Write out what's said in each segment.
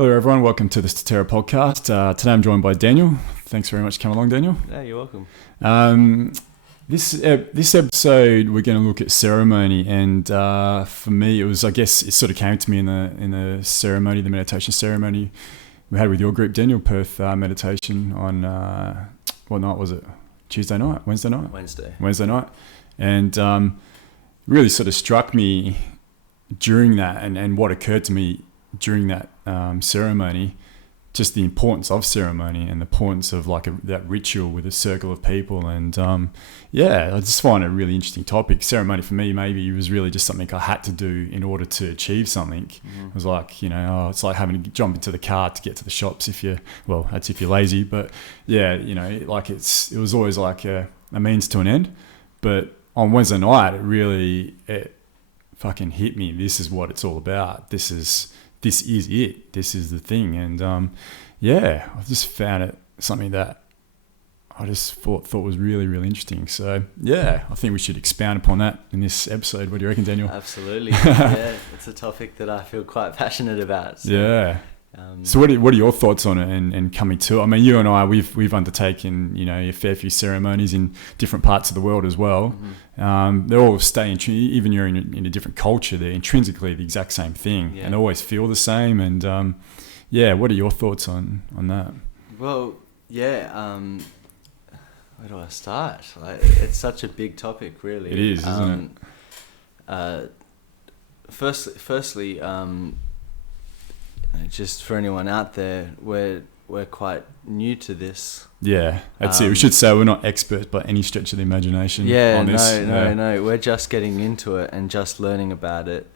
Hello everyone, welcome to the Statera podcast. Today I'm joined by Daniel. Thanks very much for coming along, Daniel. Yeah, you're welcome. This episode we're going to look at ceremony, and for me it was, I guess it sort of came to me in the ceremony, the meditation ceremony we had with your group, Daniel, Perth meditation on, what night was it? Tuesday night? Wednesday night? Wednesday night. And really sort of struck me during that and what occurred to me during that ceremony, just the importance of ceremony and the importance of that ritual with a circle of people. And I just find it a really interesting topic. Ceremony for me maybe was really just something I had to do in order to achieve something. Mm-hmm. It was like, it's like having to jump into the car to get to the shops that's if you're lazy. But yeah, it was always like a means to an end. But on Wednesday night, it fucking hit me. This is what it's all about. This is it. This is the thing. And I just found it something that I just thought was really, really interesting. So yeah, I think we should expound upon that in this episode. What do you reckon, Daniel? Absolutely. Yeah, it's a topic that I feel quite passionate about. So, yeah. So what are your thoughts on it and coming to it? I mean, you and I, we've undertaken, a fair few ceremonies in different parts of the world as well. Mm-hmm. They're all even you're in a different culture, they're intrinsically the exact same thing, and they always feel the same. And what are your thoughts on that? Well, where do I start? It's such a big topic, really. It is, isn't it? Firstly, just for anyone out there, we're quite new to this. Yeah, that's it. We should say we're not experts by any stretch of the imagination on this. No. We're just getting into it and just learning about it.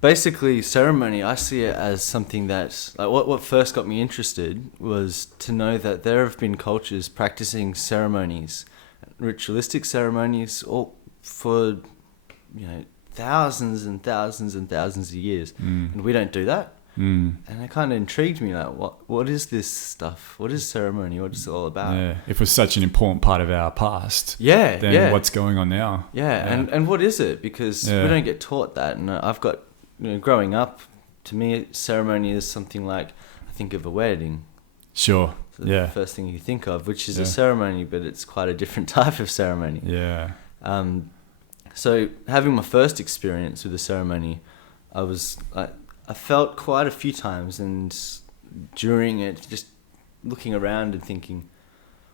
Basically, ceremony, I see it as something that, what first got me interested was to know that there have been cultures practicing ceremonies, ritualistic ceremonies, all for, thousands and thousands and thousands of years, and we don't do that. And it kind of intrigued me, what is this stuff? What is ceremony? What is it all about? Yeah, if it was such an important part of our past, then what's going on now? And what is it? Because we don't get taught that. And I've got, growing up, to me, ceremony is something like, I think of a wedding. Sure. So the first thing you think of, which is a ceremony, but it's quite a different type of ceremony. Yeah. So having my first experience with the ceremony, I felt quite a few times, and during it, just looking around and thinking,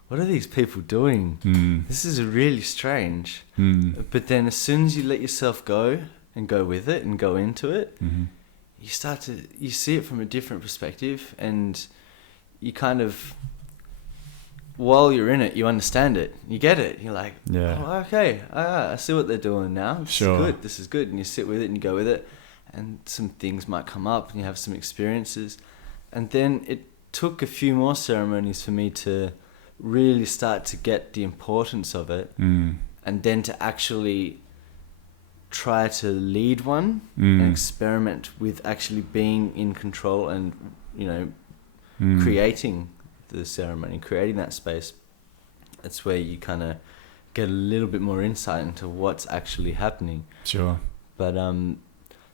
what are these people doing? This is really strange. But then as soon as you let yourself go and go with it and go into it, you see it from a different perspective, and you kind of, while you're in it, you understand it. You get it. You're like, okay, I see what they're doing now. This is good. And you sit with it and you go with it. And some things might come up and you have some experiences. And then it took a few more ceremonies for me to really start to get the importance of it. And then to actually try to lead one and experiment with actually being in control and, creating the ceremony, creating that space. That's where you kind of get a little bit more insight into what's actually happening. Sure. But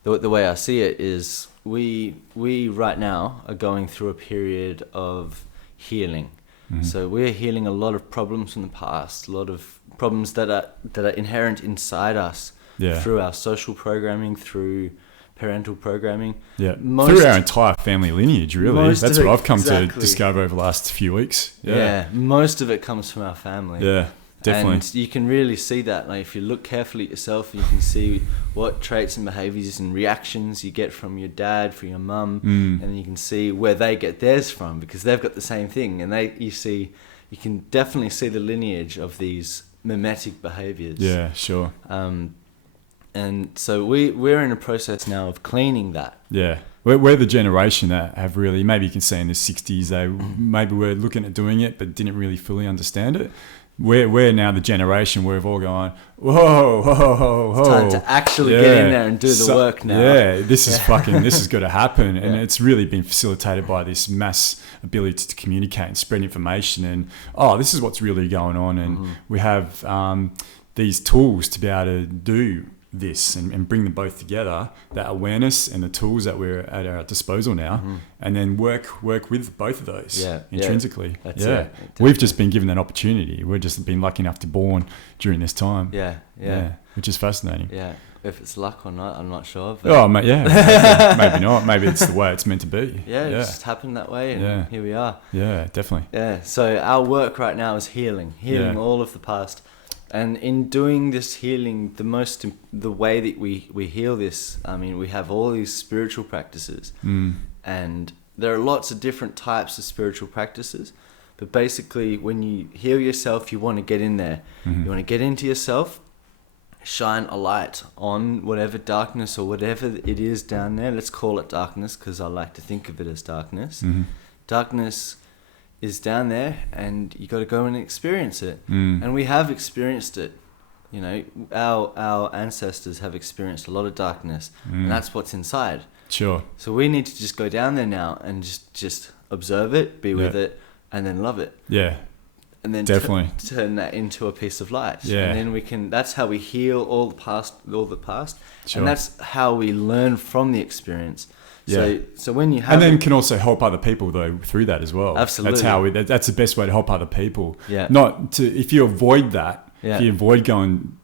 the way I see it is we right now are going through a period of healing. So we're healing a lot of problems from the past, a lot of problems that are inherent inside us through our social programming, through parental programming. Yeah, through our entire family lineage, really. That's what I've come to discover over the last few weeks. Yeah, most of it comes from our family. Yeah, definitely. And you can really see that. If you look carefully at yourself, you can see what traits and behaviours and reactions you get from your dad, from your mum, and you can see where they get theirs from, because they've got the same thing. And you can definitely see the lineage of these mimetic behaviours. Yeah, sure. And so we're in a process now of cleaning that. Yeah. We're the generation that have really, maybe you can say in the 60s, maybe we're looking at doing it, but didn't really fully understand it. We're now the generation where we've all gone, whoa. It's time to actually get in there and do the work now. Yeah, this has got to happen. And it's really been facilitated by this mass ability to communicate and spread information. And, this is what's really going on. And we have these tools to be able to do this and bring them both together, that awareness and the tools that we're at our disposal now, and then work with both of those intrinsically. That's it. We've just been given that opportunity. We've just been lucky enough to be born during this time. Which is fascinating. If it's luck or not, I'm not sure. But Maybe not. Maybe it's the way it's meant to be. It just happened that way, and here we are. Yeah, definitely. Yeah, so our work right now is healing all of the past. And in doing this healing, the way that we heal this, I mean, we have all these spiritual practices. And there are lots of different types of spiritual practices. But basically, when you heal yourself, you want to get in there. You want to get into yourself, shine a light on whatever darkness or whatever it is down there. Let's call it darkness, because I like to think of it as darkness. Darkness is down there, and you got to go and experience it. And we have experienced it. You know, our ancestors have experienced a lot of darkness, and that's what's inside. Sure. So we need to just go down there now and just observe it, be with it, and then love it. Yeah. And then definitely turn that into a piece of light. Yeah. And then that's how we heal all the past. Sure. And that's how we learn from the experience. So when you have, and then can also help other people though through that as well. Absolutely. That's the best way to help other people. Yeah. If you avoid that, if you avoid going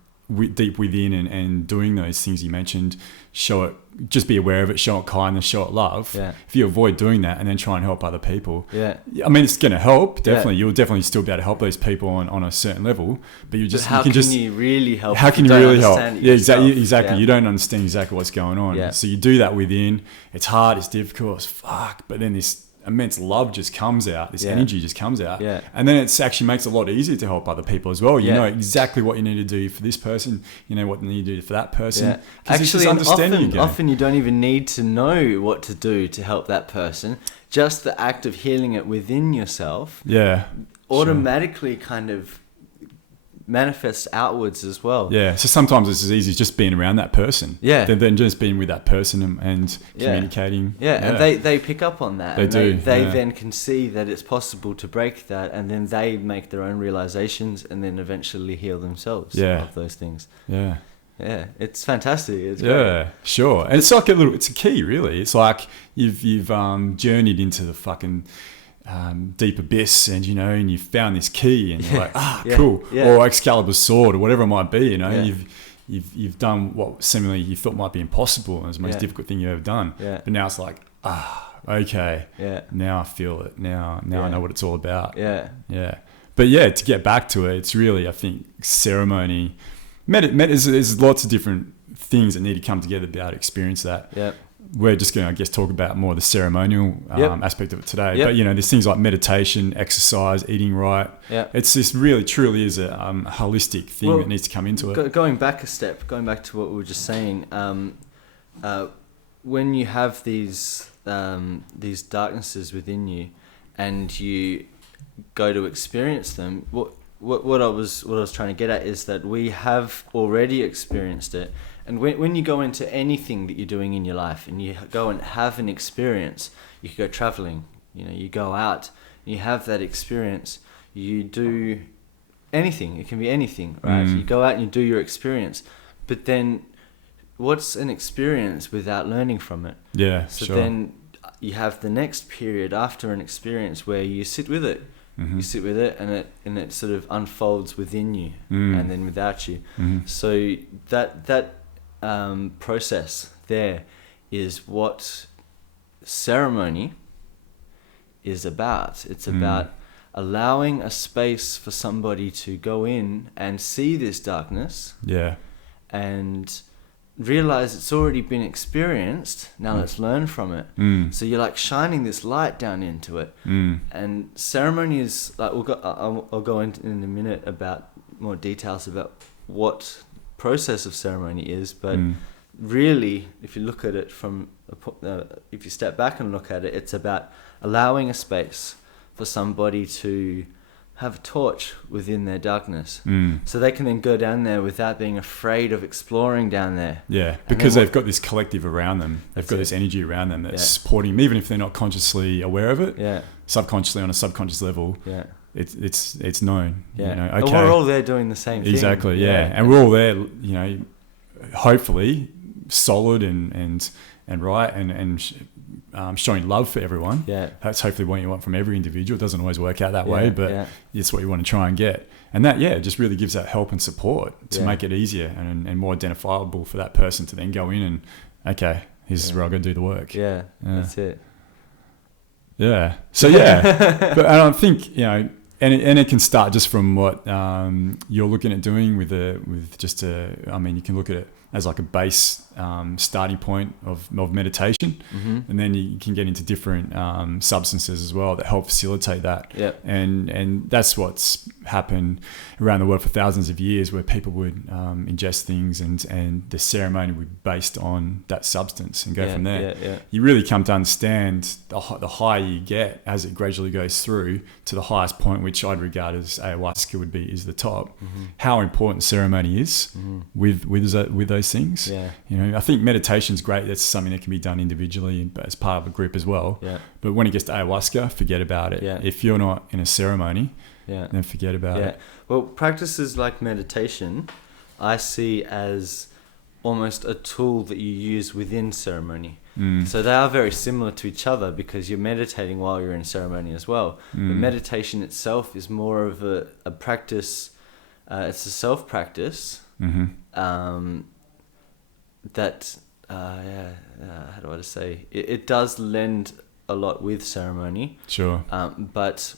deep within and doing those things you mentioned, show it, just be aware of it, show it kindness, show it love. Yeah. If you avoid doing that and then try and help other people, I mean, it's going to help, definitely. You'll definitely still be able to help those people on a certain level, but how can you really help? How can you really help? Yeah, exactly. Yeah. You don't understand exactly what's going on. Yeah. So you do that within. It's hard, it's difficult, it's fuck, but then this immense love just comes out, this energy just comes out, and then it actually makes it a lot easier to help other people as well. You know exactly what you need to do for this person, you know what you need to do for that person. Actually, often you don't even need to know what to do to help that person. Just the act of healing it within yourself automatically kind of manifests outwards as well. Yeah, so sometimes it's as easy as just being around that person. Yeah. Than just being with that person and communicating. Yeah, and they pick up on that. They then can see that it's possible to break that, and then they make their own realizations and then eventually heal themselves of those things. Yeah. Yeah, it's fantastic. It's great. Sure. And it's like it's a key, really. It's like you've journeyed into the fucking deep abyss, and and you've found this key, and you're like, cool, or Excalibur's sword, or whatever it might be. You've done what seemingly you thought might be impossible, and it's the most difficult thing you've ever done. But now it's like, okay, now I feel it. Now I know what it's all about. But to get back to it, it's really, I think, ceremony. There's lots of different things that need to come together to be able to experience that. We're just going to, I guess, talk about more the ceremonial aspect of it today. But, there's things like meditation, exercise, eating right. It's this really, truly is a holistic thing that needs to come into it. Going back a step, going back to what we were just saying, when you have these darknesses within you and you go to experience them, what I was trying to get at is that we have already experienced it. And when you go into anything that you're doing in your life and you go and have an experience, you could go traveling, you go out, you have that experience, you do anything, it can be anything, right? You go out and you do your experience, but then what's an experience without learning from it? So then you have the next period after an experience where you sit with it. You sit with it, and it sort of unfolds within you, and then without you. So that process there is what ceremony is about. It's about allowing a space for somebody to go in and see this darkness, and realize it's already been experienced. Now let's learn from it. So you're like shining this light down into it. And ceremony is like, I'll go into in a minute about more details about what process of ceremony is, but really, if you look at it if you step back and look at it, it's about allowing a space for somebody to have a torch within their darkness, so they can then go down there without being afraid of exploring down there. Because they've got this collective around them. They've got this energy around them that's supporting them, even if they're not consciously aware of it. Subconsciously, on a subconscious level. It's known. Okay. And we're all there doing the same thing. Exactly. And we're all there, hopefully solid and right and showing love for everyone. Yeah. That's hopefully what you want from every individual. It doesn't always work out that way, but it's what you want to try and get. And that, just really gives that help and support to make it easier and more identifiable for that person to then go in and, okay, here's where I'm going to do the work. Yeah, that's it. Yeah. So, but I don't think, and it can start just from what you're looking at doing you can look at it as like a base starting point of meditation, and then you can get into different substances as well that help facilitate that. And that's what's happened around the world for thousands of years, where people would ingest things and the ceremony would be based on that substance and go from there. You really come to understand the higher you get as it gradually goes through to the highest point, which I'd regard as ayahuasca would be, is the top. How important ceremony is with those things. I think meditation's great. That's something that can be done individually as part of a group as well. But when it gets to ayahuasca, forget about it. If you're not in a ceremony, then forget about it. Well, practices like meditation, I see as almost a tool that you use within ceremony. So they are very similar to each other, because you're meditating while you're in ceremony as well. But meditation itself is more of a practice. It's a self-practice. That how do I say it does lend a lot with ceremony, but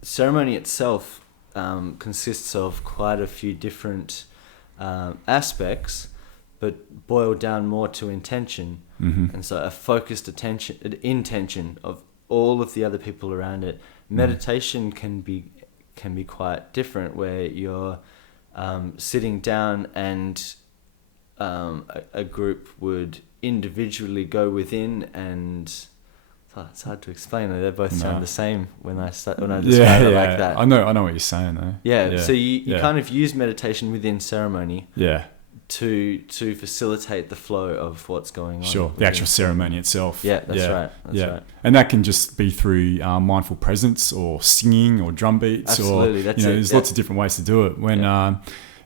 ceremony itself consists of quite a few different aspects, but boiled down more to intention. And so a focused intention of all of the other people around it. Meditation can be quite different, where you're sitting down and a group would individually go within, and it's hard to explain. They both sound the same when I describe it like that. I know what you're saying though. So you kind of use meditation within ceremony to facilitate the flow of what's going on. The actual ceremony itself. That's right. Right. And that can just be through mindful presence or singing or drum beats. Absolutely. There's lots of different ways to do it.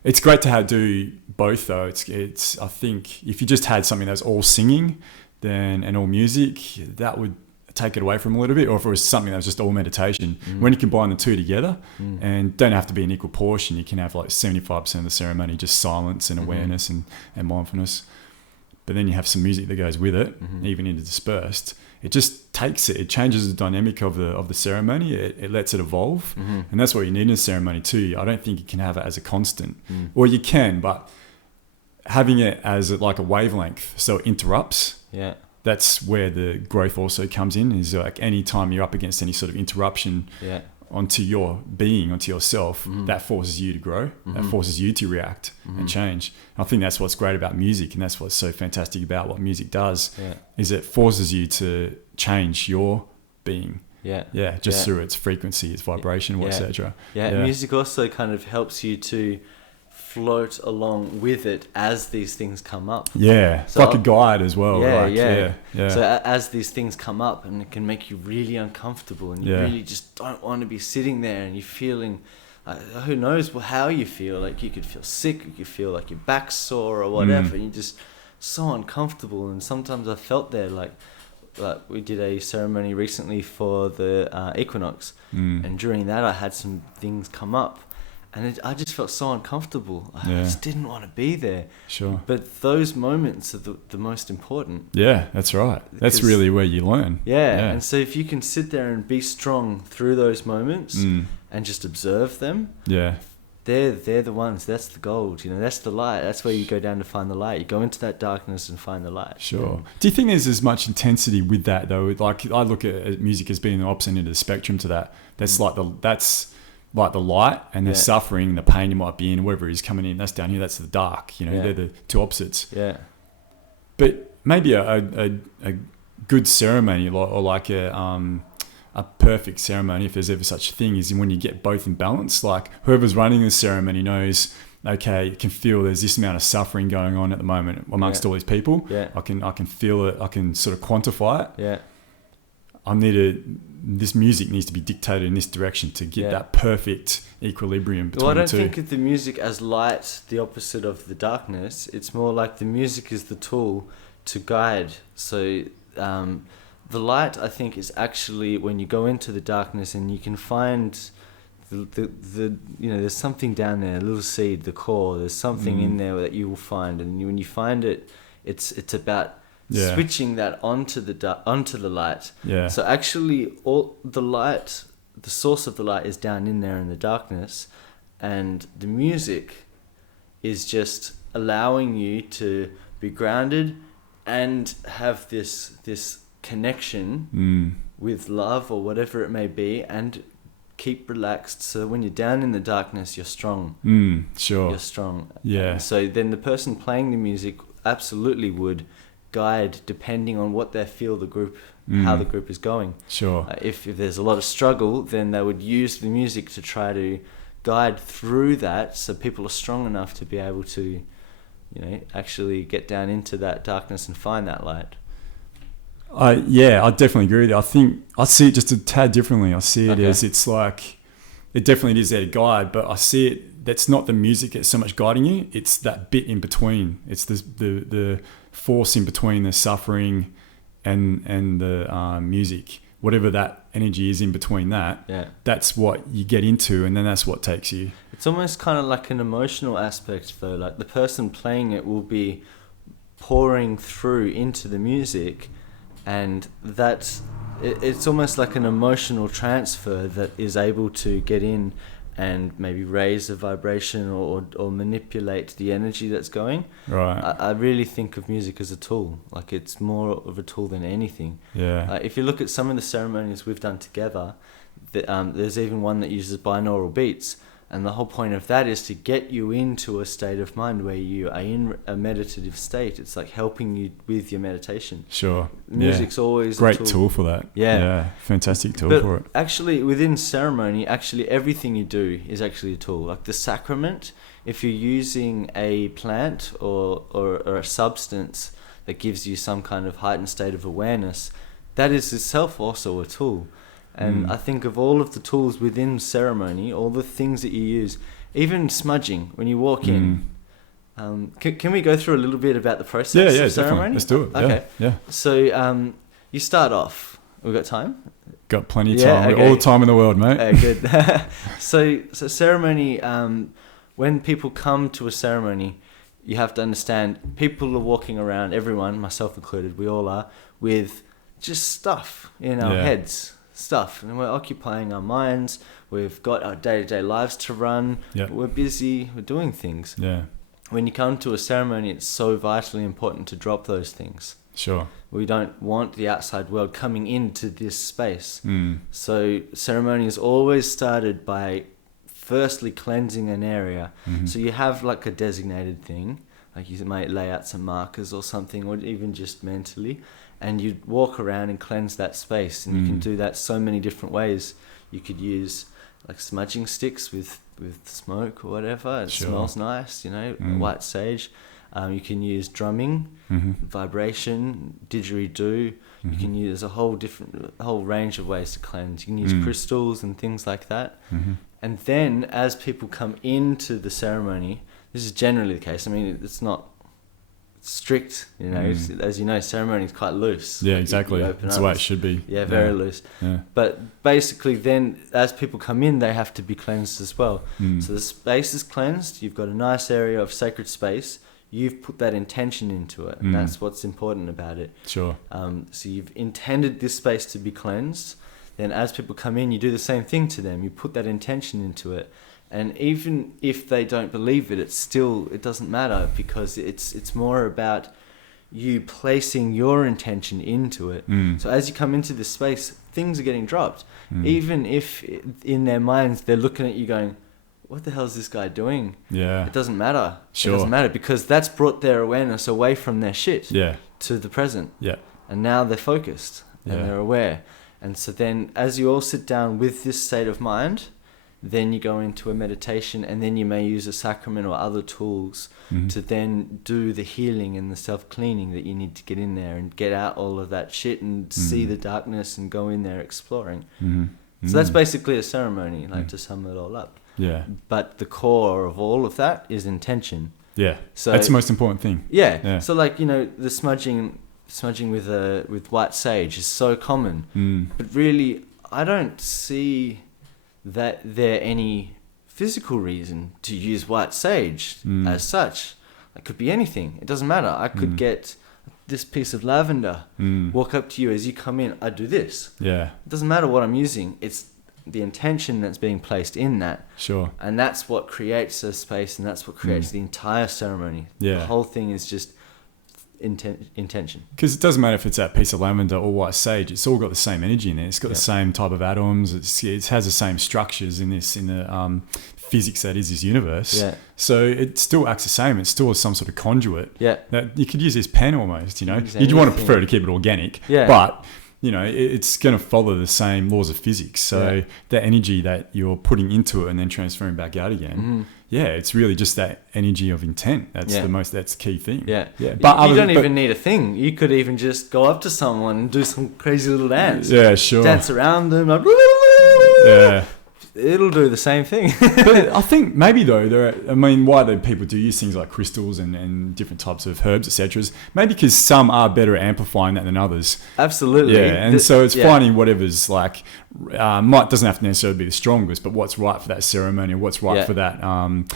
It's great to do both though. It's I think if you just had something that's all singing and all music, that would take it away from a little bit. Or if it was something that was just all meditation, when you combine the two together, and don't have to be an equal portion, you can have like 75% of the ceremony just silence and awareness and mindfulness. But then you have some music that goes with it, even interspersed. It just it changes the dynamic of the ceremony. It lets it evolve. And that's what you need in a ceremony too. I don't think you can have it as a constant. Or you can, but having it as like a wavelength, so it interrupts. That's where the growth also comes in, is like any time you're up against any sort of interruption onto your being, onto yourself, that forces you to grow, that forces you to react and change. And I think that's what's great about music, and that's what's so fantastic about what music does, is it forces you to change your being. Through its frequency, its vibration, etc. Music also kind of helps you to float along with it as these things come up. It's like a guide as well. So as these things come up, and it can make you really uncomfortable, and you really just don't want to be sitting there, and you're feeling who knows how you feel. Like you could feel sick, you could feel like your back's sore or whatever, and you're just so uncomfortable. And sometimes I felt there, like we did a ceremony recently for the equinox, and during that I had some things come up, and I just felt so uncomfortable. I just didn't want to be there. But those moments are the most important. That's right. That's really where you learn. And so if you can sit there and be strong through those moments and just observe them, they're the ones. That's the gold. That's the light. That's where you go down to find the light. You go into that darkness and find the light. Do you think there's as much intensity with that though? Like I look at music as being the opposite end of the spectrum to that. That's like the light, and the suffering, the pain you might be in, whatever is coming in, that's down here. That's the dark. They're the two opposites. But maybe a good ceremony, or like a perfect ceremony, if there's ever such a thing, is when you get both in balance. Like whoever's running the ceremony knows, okay, you can feel there's this amount of suffering going on at the moment amongst all these people. I can feel it. I can sort of quantify it. I need to this music needs to be dictated in this direction to get that perfect equilibrium between the two. Well, I don't think of the music as light, the opposite of the darkness. It's more like the music is the tool to guide. So the light, I think, is actually when you go into the darkness and you can find the there's something down there, a little seed, the core. There's something in there that you will find, and when you find it, it's about switching that onto the light. Yeah. So actually, all the light, the source of the light, is down in there in the darkness, and the music is just allowing you to be grounded and have this connection with love or whatever it may be, and keep relaxed. So when you're down in the darkness, you're strong. Sure. You're strong. Yeah. And so then the person playing the music absolutely would guide depending on what they feel the group, how the group is going. Sure. If there's a lot of struggle, then they would use the music to try to guide through that, so people are strong enough to be able to, actually get down into that darkness and find that light. I definitely agree with you. I think I see it just a tad differently. I see it as it's like, it definitely is there to guide, but I see it, that's not the music that's so much guiding you. It's that bit in between. It's the force in between the suffering and the music. Whatever that energy is in between that, that's what you get into, and then that's what takes you. It's almost kind of like an emotional aspect, though. Like the person playing it will be pouring through into the music, and it's almost like an emotional transfer that is able to get in and maybe raise the vibration or manipulate the energy that's going. Right. I really think of music as a tool. Like it's more of a tool than anything. Yeah. If you look at some of the ceremonies we've done together, there's even one that uses binaural beats. And the whole point of that is to get you into a state of mind where you are in a meditative state. It's like helping you with your meditation. Sure. Music's always great a tool for that. Yeah. Fantastic tool for it. Actually, within ceremony, everything you do is actually a tool. Like the sacrament, if you're using a plant or a substance that gives you some kind of heightened state of awareness, that is itself also a tool. And I think of all of the tools within ceremony, all the things that you use, even smudging when you walk in. Can we go through a little bit about the process of ceremony? Definitely. Let's do it. Okay. Yeah. So you start off. We've got time? Got plenty of time. Okay. All the time in the world, mate. Good. So ceremony, when people come to a ceremony, you have to understand people are walking around, everyone, myself included, we all are, with just stuff in our heads. Stuff, and we're occupying our minds. We've got our day-to-day lives to run. We're busy. We're doing things. When you come to a ceremony, it's so vitally important to drop those things. Sure. We don't want the outside world coming into this space. So ceremony is always started by firstly cleansing an area. So you have like a designated thing, like you might lay out some markers or something, or even just mentally. And you walk around and cleanse that space, and you can do that so many different ways. You could use like smudging sticks with smoke or whatever. It smells nice, white sage. You can use drumming, vibration, didgeridoo. You can use a whole range of ways to cleanse. You can use crystals and things like that. And then as people come into the ceremony, this is generally the case. I mean, it's not strict, as you know, ceremony is quite loose. Yeah, exactly. That's the way it should be. Yeah, very loose. Yeah. But basically then as people come in, they have to be cleansed as well. So the space is cleansed. You've got a nice area of sacred space. You've put that intention into it, and that's what's important about it. Sure. So you've intended this space to be cleansed. Then as people come in, you do the same thing to them. You put that intention into it. And even if they don't believe it, it doesn't matter, because it's more about you placing your intention into it. So as you come into this space, things are getting dropped. Even if in their minds they're looking at you going, what the hell is this guy doing? Yeah. It doesn't matter. Sure. It doesn't matter, because that's brought their awareness away from their shit to the present. Yeah. And now they're focused and they're aware. And so then as you all sit down with this state of mind, then you go into a meditation, and then you may use a sacrament or other tools to then do the healing and the self-cleaning that you need to get in there and get out all of that shit and see the darkness and go in there exploring. So that's basically a ceremony, like to sum it all up. Yeah. But the core of all of that is intention. Yeah. So that's the most important thing. Yeah. So like, the smudging with white sage is so common, but really I don't see that there any physical reason to use white sage as such. It could be anything. It doesn't matter. I could get this piece of lavender, walk up to you as you come in, I do this. Yeah. It doesn't matter what I'm using. It's the intention that's being placed in that. Sure. And that's what creates a space, and that's what creates the entire ceremony. Yeah. The whole thing is just intention. Because it doesn't matter if it's that piece of lavender or white sage, it's all got the same energy in there. It's got the same type of atoms. It has the same structures in the physics that is this universe. Yeah. So it still acts the same. It's still some sort of conduit. Yeah. That you could use this pen almost, You'd want to prefer to keep it organic. Yeah. But it's going to follow the same laws of physics. So the energy that you're putting into it and then transferring back out again, it's really just that energy of intent. That's that's the key thing. Yeah. But you don't even need a thing. You could even just go up to someone and do some crazy little dance. Yeah, sure. Dance around them. Like, yeah. It'll do the same thing. But I think maybe though, why do people do use things like crystals and different types of herbs, etc. Maybe because some are better at amplifying that than others. Absolutely. Yeah, and so it's finding whatever's like, doesn't have to necessarily be the strongest, but what's right for that ceremony, or what's right for that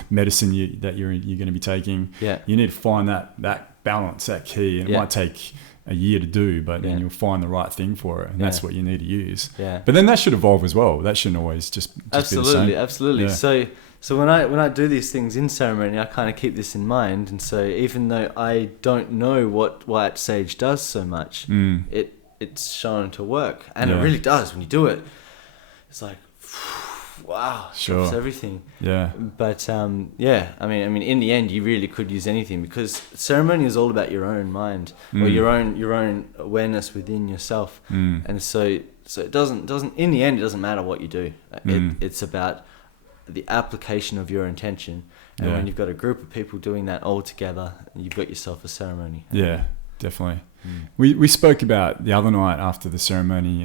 medicine that you're going to be taking. Yeah. You need to find that balance, that key, and it might take a year to do, but then you'll find the right thing for it, and that's what you need to use. Yeah. But then that should evolve as well. That shouldn't always just be the same. Absolutely. Yeah. So when I do these things in ceremony, I kind of keep this in mind, and so even though I don't know what white sage does so much, it's shown to work, and it really does when you do it. It's like, wow, sure, it's everything. Yeah. But in the end, you really could use anything, because ceremony is all about your own mind or your own awareness within yourself, and so it doesn't in the end, it doesn't matter what you do. It's about the application of your intention, and when you've got a group of people doing that all together, you've got yourself a ceremony. Yeah, definitely. We spoke about the other night after the ceremony.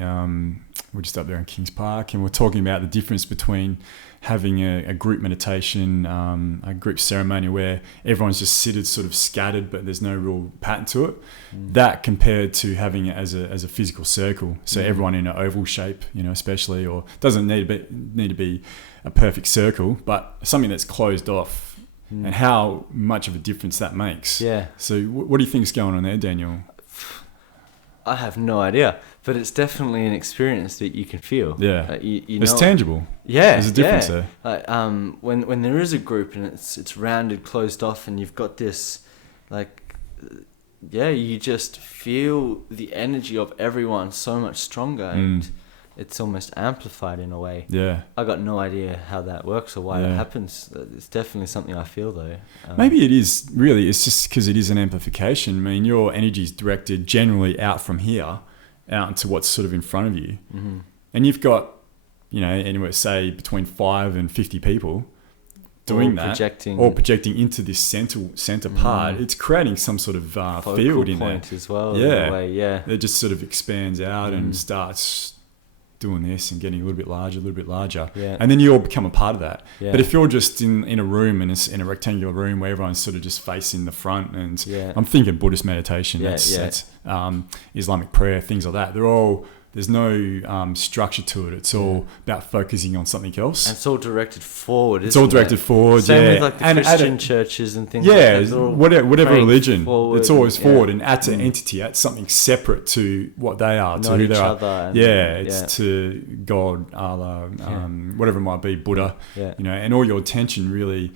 We're just up there in Kings Park, and we're talking about the difference between having a group meditation, a group ceremony where everyone's just seated, sort of scattered, but there's no real pattern to it. That compared to having it as a physical circle, so everyone in an oval shape, especially, or doesn't need to be a perfect circle, but something that's closed off, and how much of a difference that makes. Yeah. So what do you think is going on there, Daniel? I have no idea, but it's definitely an experience that you can feel. Yeah, it's tangible. Yeah, there's a difference there. Like, when there is a group and it's rounded, closed off, and you've got this, you just feel the energy of everyone so much stronger, and it's almost amplified in a way. Yeah, I got no idea how that works or why that happens. It's definitely something I feel though. Maybe it is really. It's just because it is an amplification. I mean, your energy is directed generally out from here, out into what's sort of in front of you, and you've got, anywhere say between 5 and 50 people doing projecting into this center part. It's creating some sort of field in there as well. Yeah, in a way, it just sort of expands out and starts doing this and getting a little bit larger, and then you all become a part of that. But if you're just in a room, and it's in a rectangular room where everyone's sort of just facing the front, and I'm thinking Buddhist meditation, that's Islamic prayer, things like that, there's no structure to it. It's all about focusing on something else. And it's all directed forward, It's all directed forward, Same with like the Christian churches and things like that. Whatever religion, it's always forward and at an entity, at something separate to what they are, to who they are. It's to God, Allah, whatever it might be, Buddha, and all your attention really,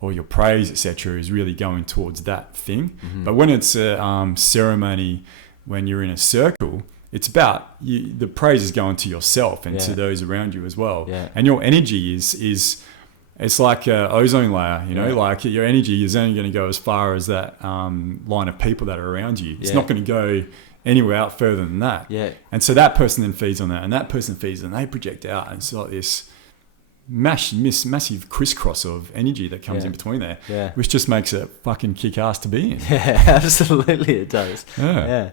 or your praise, etc., is really going towards that thing. But when it's a ceremony, when you're in a circle, it's about the praise is going to yourself and to those around you as well. Yeah. And your energy is it's like an ozone layer, like your energy is only going to go as far as that line of people that are around you. It's not going to go anywhere out further than that. Yeah. And so that person then feeds on that, and that person feeds, and they project out. And it's like this massive crisscross of energy that comes in between there, which just makes it fucking kick-ass to be in. Yeah, absolutely it does. Yeah.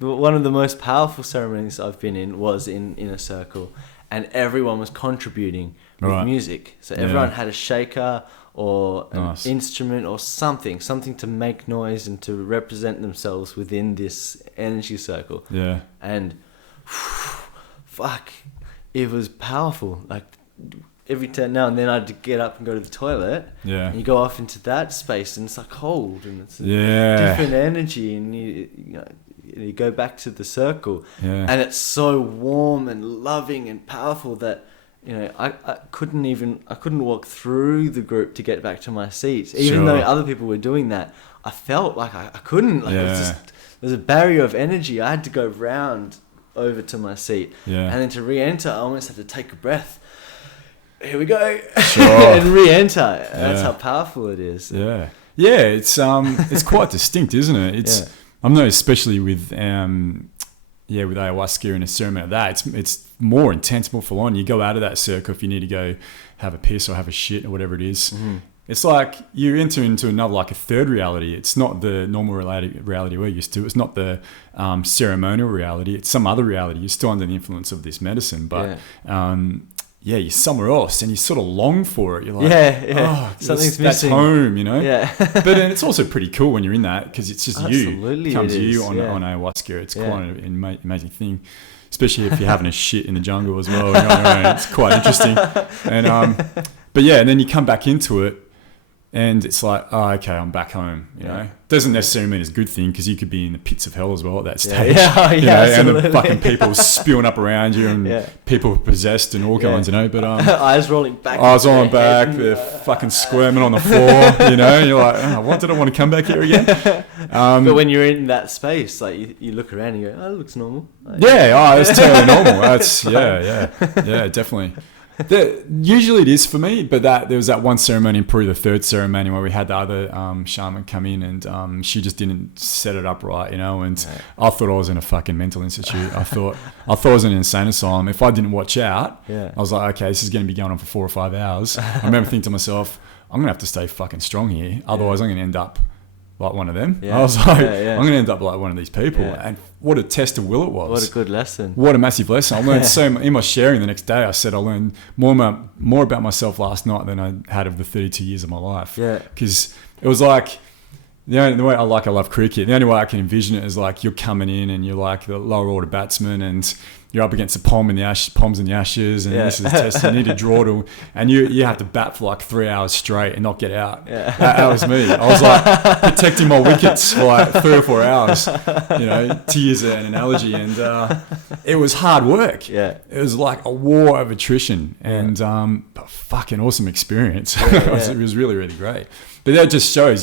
One of the most powerful ceremonies I've been in was in a circle, and everyone was contributing with music. So everyone had a shaker or an instrument or something to make noise and to represent themselves within this energy circle. Yeah. And fuck, it was powerful. Like every now and then I'd get up and go to the toilet. Yeah. And you go off into that space and it's like cold and it's a different energy, and you go back to the circle and it's so warm and loving and powerful that I couldn't walk through the group to get back to my seats, even though other people were doing that. I felt like I couldn't, like it was just, there's a barrier of energy. I had to go round over to my seat, and then to re-enter I almost had to take a breath. Here we go. And re-enter. That's how powerful it is. It's quite distinct, isn't it? I know, especially with with ayahuasca and a ceremony like that, it's more intense, more full on. You go out of that circle if you need to go have a piss or have a shit or whatever it is. Mm-hmm. It's like you enter into another, like a third reality. It's not the normal reality we're used to. It's not the ceremonial reality. It's some other reality. You're still under the influence of this medicine, but you're somewhere else, and you sort of long for it. You're like, something's missing. That's home, Yeah. But then it's also pretty cool when you're in that, because it's just Absolutely, it comes to you on ayahuasca. It's quite an amazing thing, especially if you're having a shit in the jungle as well. It's quite interesting. And and then you come back into it, and it's like, oh, okay, I'm back home. You know, doesn't necessarily mean it's a good thing, because you could be in the pits of hell as well at that stage. And the fucking people spewing up around you, and people possessed and all kinds. But eyes rolling back. Eyes rolling back. They're fucking squirming on the floor. You're like, oh, what, did I want to come back here again? But when you're in that space, like you look around and you go, oh, it looks normal. Like, it's totally normal. That's definitely. Usually it is for me, but there was that one ceremony, probably the third ceremony, where we had the other shaman come in, and she just didn't set it up right, and I thought I was in a fucking mental institute. I thought I was in an insane asylum. If I didn't watch out, I was like, okay, this is going to be going on for 4 or 5 hours. I remember thinking to myself, I'm going to have to stay fucking strong here, otherwise I'm going to end up like one of them. I was like, I'm going to end up like one of these people. And what a test of will it was. What a good lesson. What a massive lesson. I learned so much. In my sharing the next day, I said I learned more about myself last night than I had of the 32 years of my life. Because it was like, the way I love cricket, the only way I can envision it is like you're coming in and you're like the lower order batsman, and you're up against the poms in the ashes, and this is a test. You need to draw and you have to bat for like 3 hours straight and not get out. That was me. I was like protecting my wickets for like 3 or 4 hours, to use an analogy, and it was hard work. It was like a war of attrition, and but fucking awesome experience. It was really, really great. But that just shows,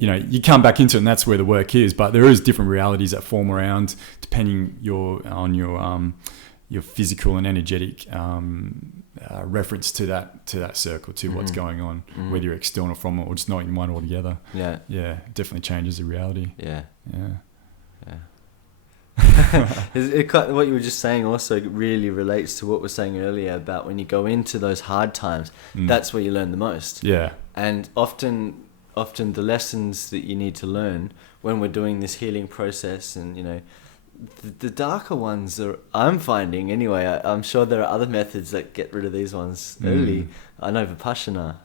you come back into it, and that's where the work is. But there is different realities that form around, depending on your physical and energetic reference to that circle, to what's going on, whether you're external from it or just not in your mind altogether. It definitely changes the reality. What you were just saying also really relates to what we were saying earlier about when you go into those hard times, that's where you learn the most. And often the lessons that you need to learn when we're doing this healing process, and the darker ones I'm finding anyway. I'm sure there are other methods that get rid of these ones early. I know Vipassana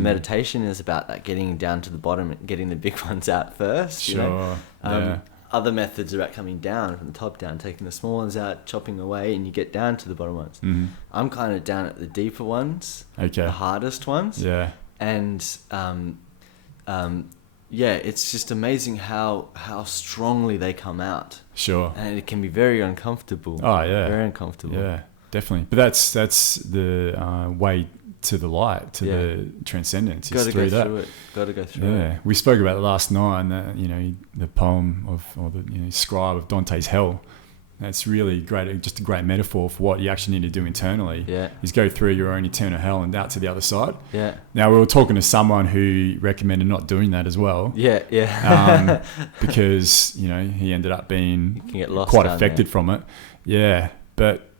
meditation is about that, getting down to the bottom and getting the big ones out first. Other methods are about coming down from the top down, taking the small ones out, chopping away, and you get down to the bottom ones. I'm kind of down at the deeper ones, the hardest ones. And it's just amazing how strongly they come out. And it can be very uncomfortable. Very uncomfortable. Definitely. But that's the way to the light, to the transcendence. Got to go through it. Got to go through it. We spoke about it last night, and the poem or the scribe of Dante's Hell. That's really great, just a great metaphor for what you actually need to do internally. Is go through your own eternal hell and out to the other side. Now, we were talking to someone who recommended not doing that as well. Because he ended up being quite affected from it. But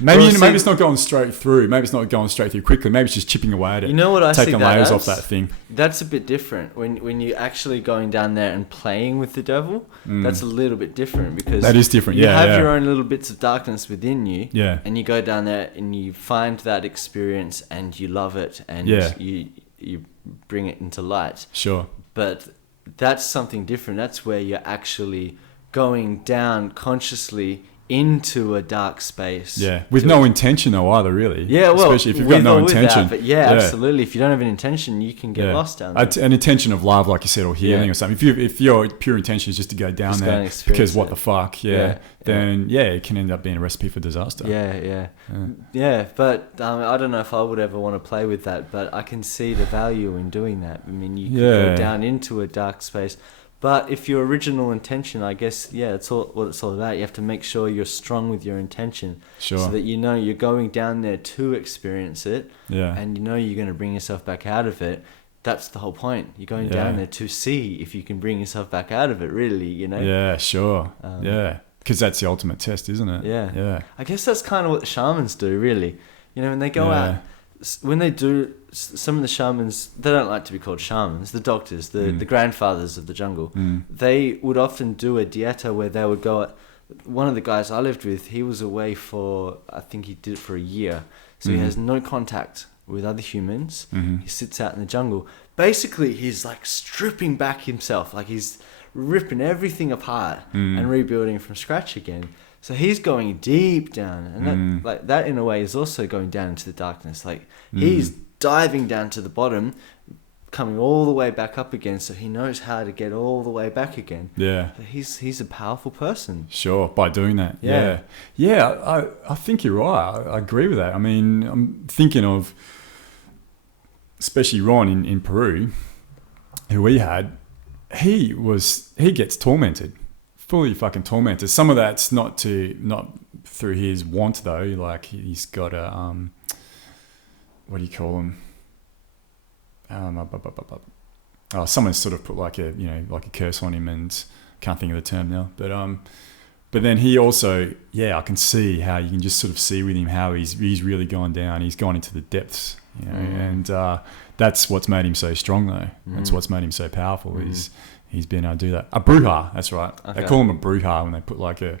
Maybe Well, maybe it's not going straight through. Maybe it's not going straight through quickly. Maybe it's just chipping away at it. You know what I see taking that layers as? off that thing. That's a bit different. When you're actually going down there and playing with the devil, that's a little bit different because that is different. You Yeah, have yeah. your own little bits of darkness within you, Yeah. and you go down there and you find that experience and you love it and Yeah. you bring it into light. Sure. But that's something different. That's where you're actually going down consciously into a dark space. Yeah, with no intention though either, really. Yeah, well, especially if you've got no with or without, intention. but yeah, absolutely. If you don't have an intention, you can get lost down there. An intention of love, like you said, or healing or something. If your pure intention is just to go down Just go there and experience because what it. the fuck, then it can end up being a recipe for disaster. Yeah. But I don't know if I would ever want to play with that, but I can see the value in doing that. I mean, you can go down into a dark space. But if your original intention, I guess, it's all what it's all about. You have to make sure you're strong with your intention, so that you know you're going down there to experience it, and you know you're going to bring yourself back out of it. That's the whole point. You're going down there to see if you can bring yourself back out of it. Really, you know. Yeah, sure. Because that's the ultimate test, isn't it? Yeah. I guess that's kind of what the shamans do, really. You know, when they go out, when they do, some of the shamans, they don't like to be called shamans, the doctors, the grandfathers of the jungle, they would often do a dieta where they would go, one of the guys I lived with, he was away for, I think he did it for a year, so he has no contact with other humans, he sits out in the jungle. Basically, he's like stripping back himself, like he's ripping everything apart and rebuilding from scratch again. So he's going deep down, and that in a way is also going down into the darkness. Like he's diving down to the bottom, coming all the way back up again. So he knows how to get all the way back again. Yeah, so he's a powerful person. Sure, by doing that. Yeah. I think you're right. I agree with that. I mean, I'm thinking of, especially Ron in Peru, who we had. He gets tormented. Fully fucking tormented. Some of that's not through his want though. Like he's got a what do you call them? Someone sort of put like a curse on him, and can't think of the term now. But then he also, I can see how you can just sort of see with him how he's really gone down. He's gone into the depths, you know, and that's what's made him so strong though. That's what's made him so powerful is. He's been able to do that. A bruja, that's right. Okay. They call him a bruja when they put like a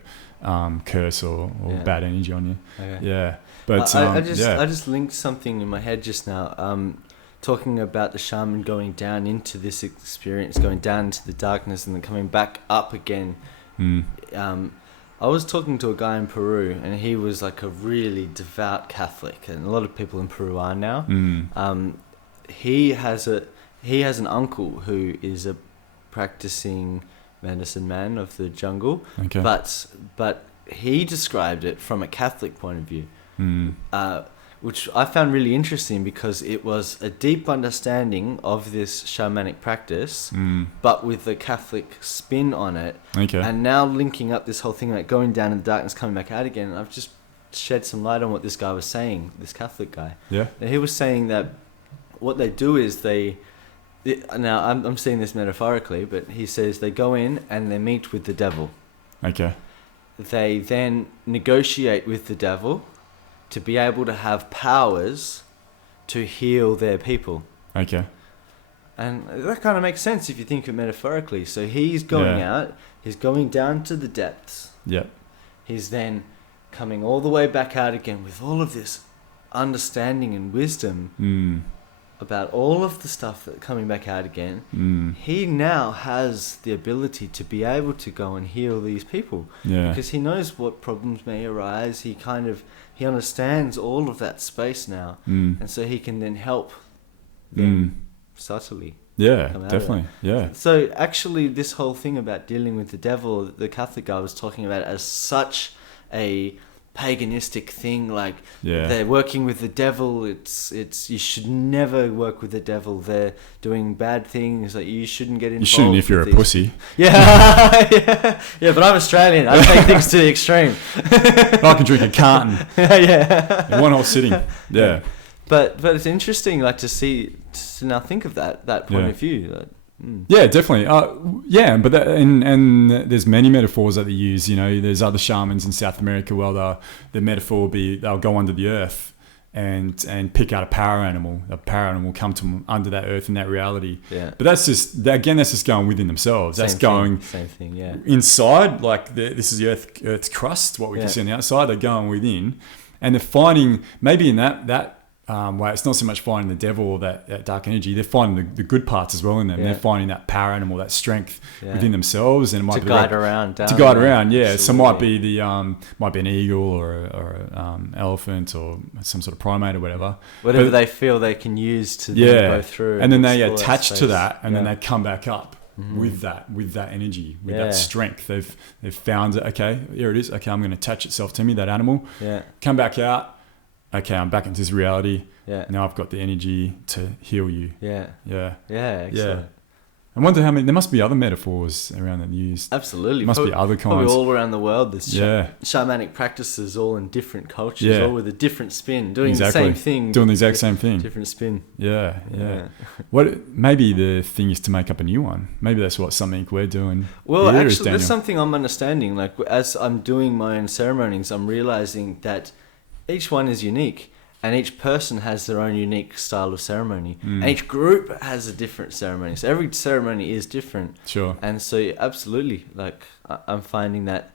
curse or bad energy on you. Okay. Yeah, but I just linked something in my head just now. Talking about the shaman going down into this experience, going down into the darkness, and then coming back up again. I was talking to a guy in Peru, and he was like a really devout Catholic, and a lot of people in Peru are now. He has an uncle who is a practicing medicine man of the jungle, but he described it from a Catholic point of view, which I found really interesting because it was a deep understanding of this shamanic practice, but with the Catholic spin on it, and now linking up this whole thing like going down in the darkness, coming back out again. And I've just shed some light on what this guy was saying, this Catholic guy. And he was saying that what they do is now I'm saying this metaphorically, but he says they go in and they meet with the devil. They then negotiate with the devil to be able to have powers to heal their people. And that kind of makes sense if you think of it metaphorically. So he's going out, he's going down to the depths. He's then coming all the way back out again with all of this understanding and wisdom about all of the stuff that coming back out again. He now has the ability to be able to go and heal these people because he knows what problems may arise. He understands all of that space now, and so he can then help them subtly. Definitely. So actually, this whole thing about dealing with the devil, the Catholic guy was talking about it as such a paganistic thing, like they're working with the devil. It's you should never work with the devil. They're doing bad things. Like you shouldn't get involved. You shouldn't if you're a pussy. Yeah, but I'm Australian. I take things to the extreme. I can drink a carton. In one whole sitting. But it's interesting, like to now think of that point of view. Yeah, definitely. But and there's many metaphors that they use. There's other shamans in South America. Well, the metaphor will be they'll go under the earth and pick out a power animal. A power animal will come to them under that earth in that reality. Yeah. But that's just going within themselves. That's going same thing. Yeah. Inside. Like this is the Earth's crust. What we can see on the outside. They're going within, and they're finding maybe in that way, it's not so much finding the devil or that dark energy. They're finding the good parts as well in them. Yeah. They're finding that power animal, that strength within themselves, and it might to guide around. Yeah, absolutely. So might be an eagle or a elephant or some sort of primate or whatever. Whatever they feel they can use to then go through. And then they attach to that, and then they come back up with that energy, with that strength. They've found it. Okay, here it is. Okay, I'm going to attach itself to me, that animal. Yeah. Come back out. Okay, I'm back into this reality. Yeah. Now I've got the energy to heal you. Yeah. Yeah. Yeah. Excellent. Yeah. I wonder how many. There must be other metaphors around that used. Absolutely. Must be other kinds. Probably all around the world. There's shamanic practices all in different cultures, all with a different spin, doing the same thing. Doing the exact same thing. Different spin. Yeah. Maybe the thing is to make up a new one. Maybe that's what something we're doing. Well, actually, that's something I'm understanding. Like as I'm doing my own ceremonies, I'm realizing that each one is unique. And each person has their own unique style of ceremony. And each group has a different ceremony. So every ceremony is different. Sure. And so absolutely, like I'm finding that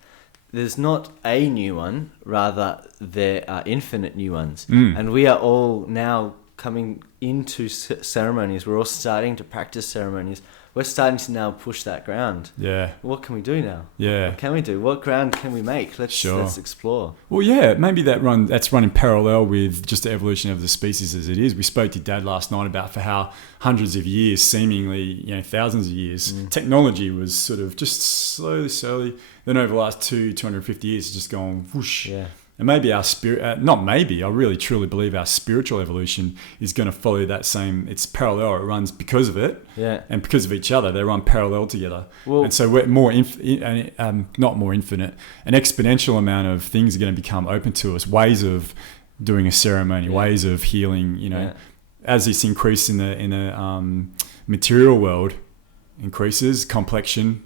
there's not a new one, rather there are infinite new ones. And we are all now coming into ceremonies. We're all starting to practice ceremonies. We're starting to now push that ground. Yeah. What can we do now? Yeah. What can we do? What ground can we make? Let's explore. Well, yeah, maybe that's running parallel with just the evolution of the species as it is. We spoke to Dad last night about for how hundreds of years, seemingly, thousands of years, technology was sort of just slowly. Then over the last 250 years, it's just gone whoosh. Yeah. And maybe our spirit, not maybe, I really truly believe our spiritual evolution is going to follow that same, it's parallel, it runs because of it. Yeah. And because of each other, they run parallel together. Well, and so we're not more infinite, an exponential amount of things are going to become open to us, ways of doing a ceremony, ways of healing, as this increase in the material world increases complexion,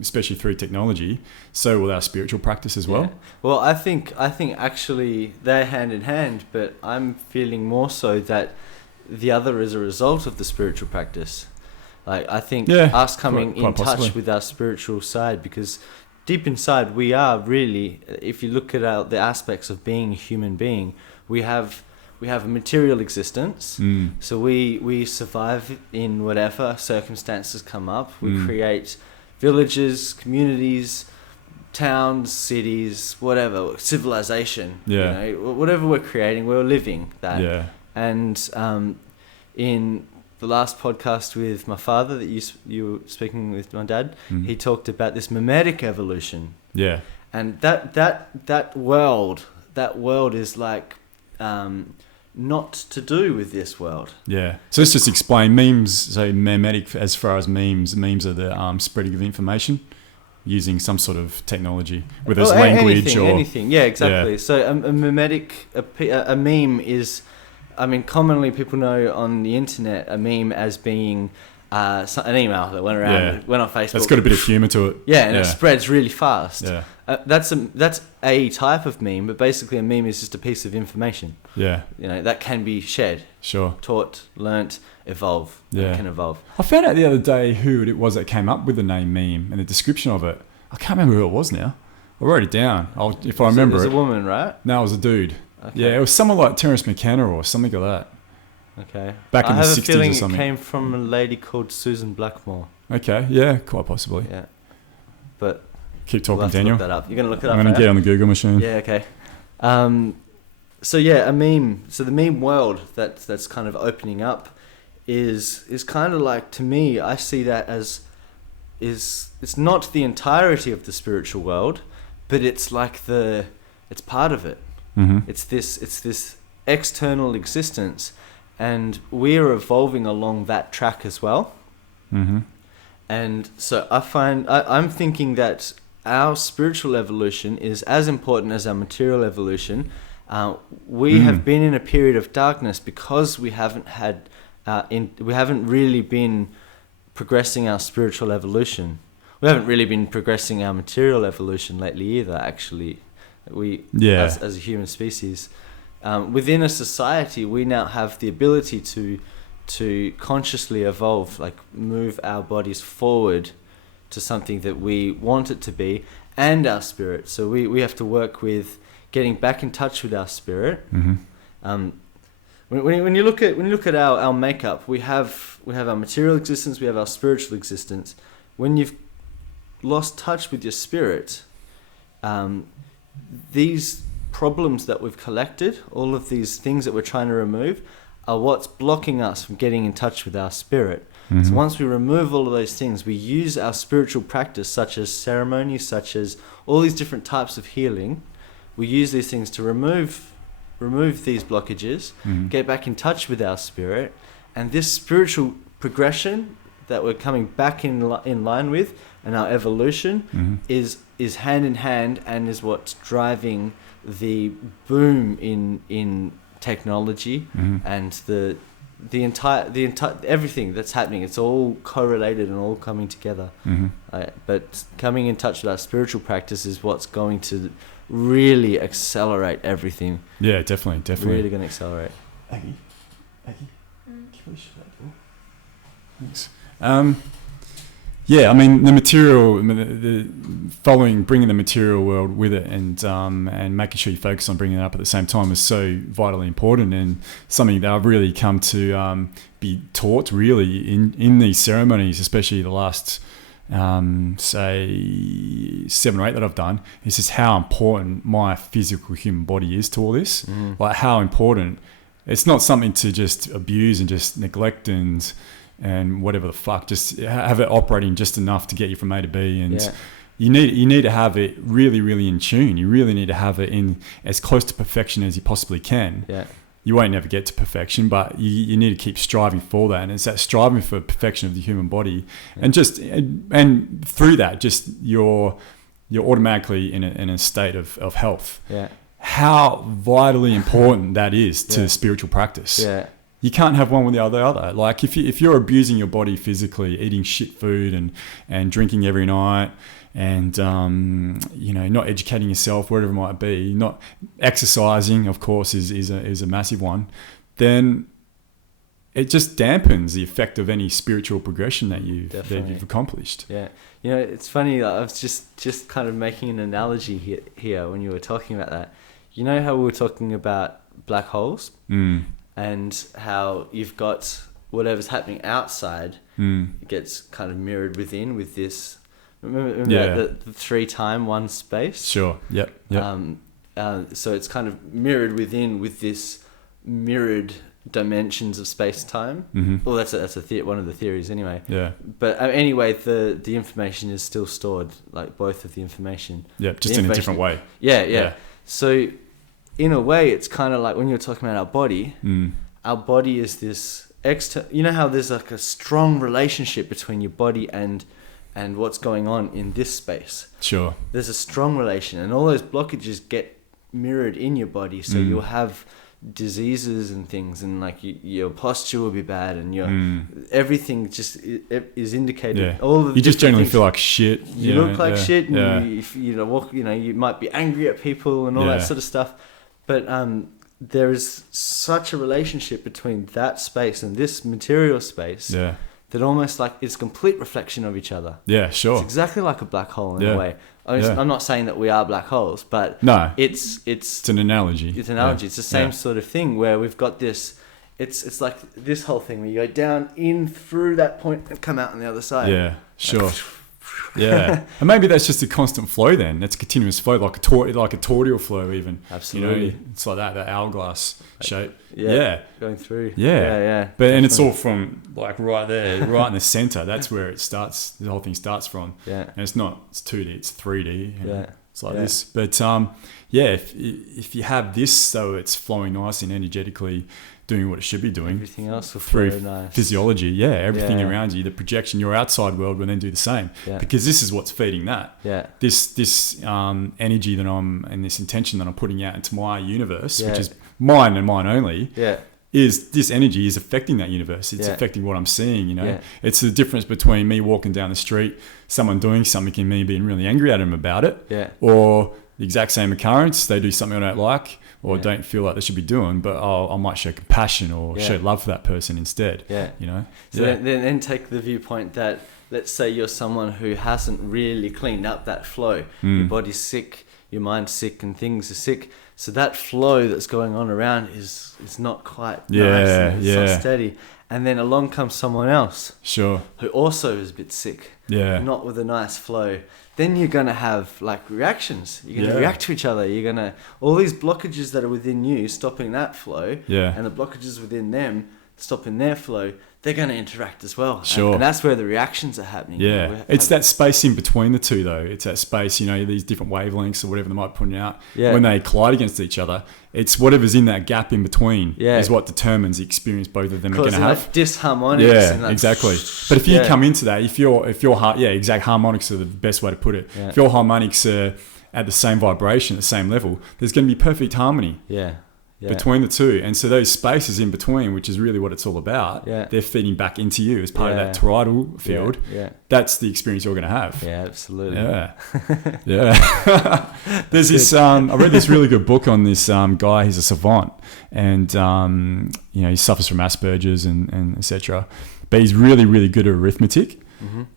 especially through technology, so will our spiritual practice as well. Yeah. Well, I think actually they're hand in hand, but I'm feeling more so that the other is a result of the spiritual practice. Like I think us coming in touch with our spiritual side, because deep inside we are really, if you look at the aspects of being a human being, we have a material existence. So we survive in whatever circumstances come up. We create villages, communities, towns, cities, whatever, civilization. Whatever we're creating, we're living that. And in the last podcast with my father that you were speaking with my dad, he talked about this mimetic evolution. And that world is like not to do with this world. So let's just explain memes. So mimetic, as far as memes are the spreading of information using some sort of technology, whether it's language or anything. Yeah, exactly. So a mimetic, a meme is, I mean, commonly people know on the internet a meme as being an email that went around, went on Facebook. That's got a bit of humour to it. It spreads really fast. That's a type of meme, but basically a meme is just a piece of information. That can be shared. Sure. Taught, learnt, evolve. It can evolve. I found out the other day who it was that came up with the name meme and the description of it. I can't remember who it was now. I wrote it down. If I remember it. It was a woman, right? No, it was a dude. Okay. Yeah, it was someone like Terence McKenna or something like that. Okay. Back in the 60s or something. I have a feeling it came from a lady called Susan Blackmore. Okay, yeah, quite possibly. Yeah. But keep talking, we'll Daniel. Look that up. You're going to look it up. I'm going to get on the Google machine. Yeah, okay. So yeah, a meme. So the meme world that's kind of opening up is kind of like, to me, I see that as it's not the entirety of the spiritual world, but it's like it's part of it. It's this external existence, and we're evolving along that track as well. And so I'm thinking that our spiritual evolution is as important as our material evolution. We have been in a period of darkness because we haven't really been progressing our spiritual evolution. We haven't really been progressing our material evolution lately either, actually. As a human species, within a society, we now have the ability to consciously evolve, like move our bodies forward to something that we want it to be, and our spirit. So we have to work with getting back in touch with our spirit. Mm-hmm. When you look at our makeup, we have our material existence, we have our spiritual existence. When you've lost touch with your spirit, these problems that we've collected, all of these things that we're trying to remove, are what's blocking us from getting in touch with our spirit. Mm-hmm. So once we remove all of those things, we use our spiritual practice, such as ceremony, such as all these different types of healing. We use these things to remove these blockages, mm-hmm. get back in touch with our spirit, and this spiritual progression that we're coming back in line with, and our evolution, mm-hmm. is hand in hand, and is what's driving the boom in technology, mm-hmm. and the entire everything that's happening. It's all correlated and all coming together. Mm-hmm. But coming in touch with our spiritual practice is what's going to really accelerate everything. Yeah, definitely. Really going to accelerate. Aggie, can we shut that door? Thanks. Yeah, I mean the material, the following, bringing the material world with it, and making sure you focus on bringing it up at the same time is so vitally important, and something that I've really come to be taught really in these ceremonies, especially the last say 7 or 8 that I've done. Is just how important my physical human body is to all this. Like how important. It's not something to just abuse and just neglect and whatever the fuck, just have it operating just enough to get you from A to B, and you need to have it really, really in tune. You really need to have it in as close to perfection as you possibly can. You won't never get to perfection, but you need to keep striving for that, and it's that striving for perfection of the human body, and through that, just you're automatically in a state of health. How vitally important that is to spiritual practice. You can't have one without the other. Like if you're abusing your body physically, eating shit food and drinking every night, and not educating yourself, whatever it might be, not exercising, of course, is a massive one, then it just dampens the effect of any spiritual progression that you've accomplished. It's funny. I was just kind of making an analogy here when you were talking about that. You know how we were talking about black holes? And how you've got whatever's happening outside gets kind of mirrored within with this. Remember the 3 time 1 space? Sure. Yep. So it's kind of mirrored within with this mirrored dimensions of space time. Well, that's one of the theories anyway. But anyway, the information is still stored, like both of the information. Just in a different way. So in a way, it's kind of like when you're talking about our body. Our body is this you know how there's like a strong relationship between your body and what's going on in this space. Sure. There's a strong relation, and all those blockages get mirrored in your body, so you'll have diseases and things, and like your posture will be bad, and your everything just is indicated. All of you just generally feel like shit. You look like shit, and you might be angry at people and all that sort of stuff. But there is such a relationship between that space and this material space that almost like it's a complete reflection of each other. Sure. It's exactly like a black hole in a way. I'm not saying that we are black holes, but no, it's an analogy. It's an analogy. It's the same sort of thing where we've got this. It's like this whole thing where you go down in through that point and come out on the other side. Sure. And maybe that's just a constant flow then. That's a continuous flow, like a tortual flow even. Absolutely. It's like that house shape. Going through. But and it's all from like right there, right in the center. That's where it starts. The whole thing starts from. And it's 2D, it's 3D. It's like this. But if you have this, so it's flowing nice and energetically, doing what it should be doing. Everything else will through flow nice. Physiology, everything around you, the projection, your outside world will then do the same. Because this is what's feeding that. This energy that I'm, and this intention that I'm putting out into my universe, which is mine and mine only, is this energy is affecting that universe. It's affecting what I'm seeing, you know. Yeah. It's the difference between me walking down the street, someone doing something and me being really angry at them about it, or the exact same occurrence, they do something I don't like or don't feel like they should be doing, but I might show compassion or show love for that person instead, you know. So then take the viewpoint that, let's say you're someone who hasn't really cleaned up that flow. Your body's sick, your mind's sick, and things are sick. So that flow that's going on around is not quite nice, and it's not steady. And then along comes someone else, who also is a bit sick, not with a nice flow. Then you're gonna have like reactions. You're gonna react to each other. You're gonna all these blockages that are within you stopping that flow, and the blockages within them stopping their flow. They're going to interact as well. And that's where the reactions are happening. Yeah. It's that space in between the two, though. It's that space, you know, these different wavelengths or whatever they might be putting out. When they collide against each other, it's whatever's in that gap in between is what determines the experience both of them are going to have. Disharmonics. Yeah, exactly. But if you come into that, if your harmonics are the best way to put it. If your harmonics are at the same vibration, at the same level, there's going to be perfect harmony. Between the two, and so those spaces in between, which is really what it's all about, they're feeding back into you as part of that toroidal field. That's the experience you're going to have. Absolutely. There's this I read this really good book on this guy. He's a savant, and you know, he suffers from Asperger's and etc. But he's really, really good at arithmetic,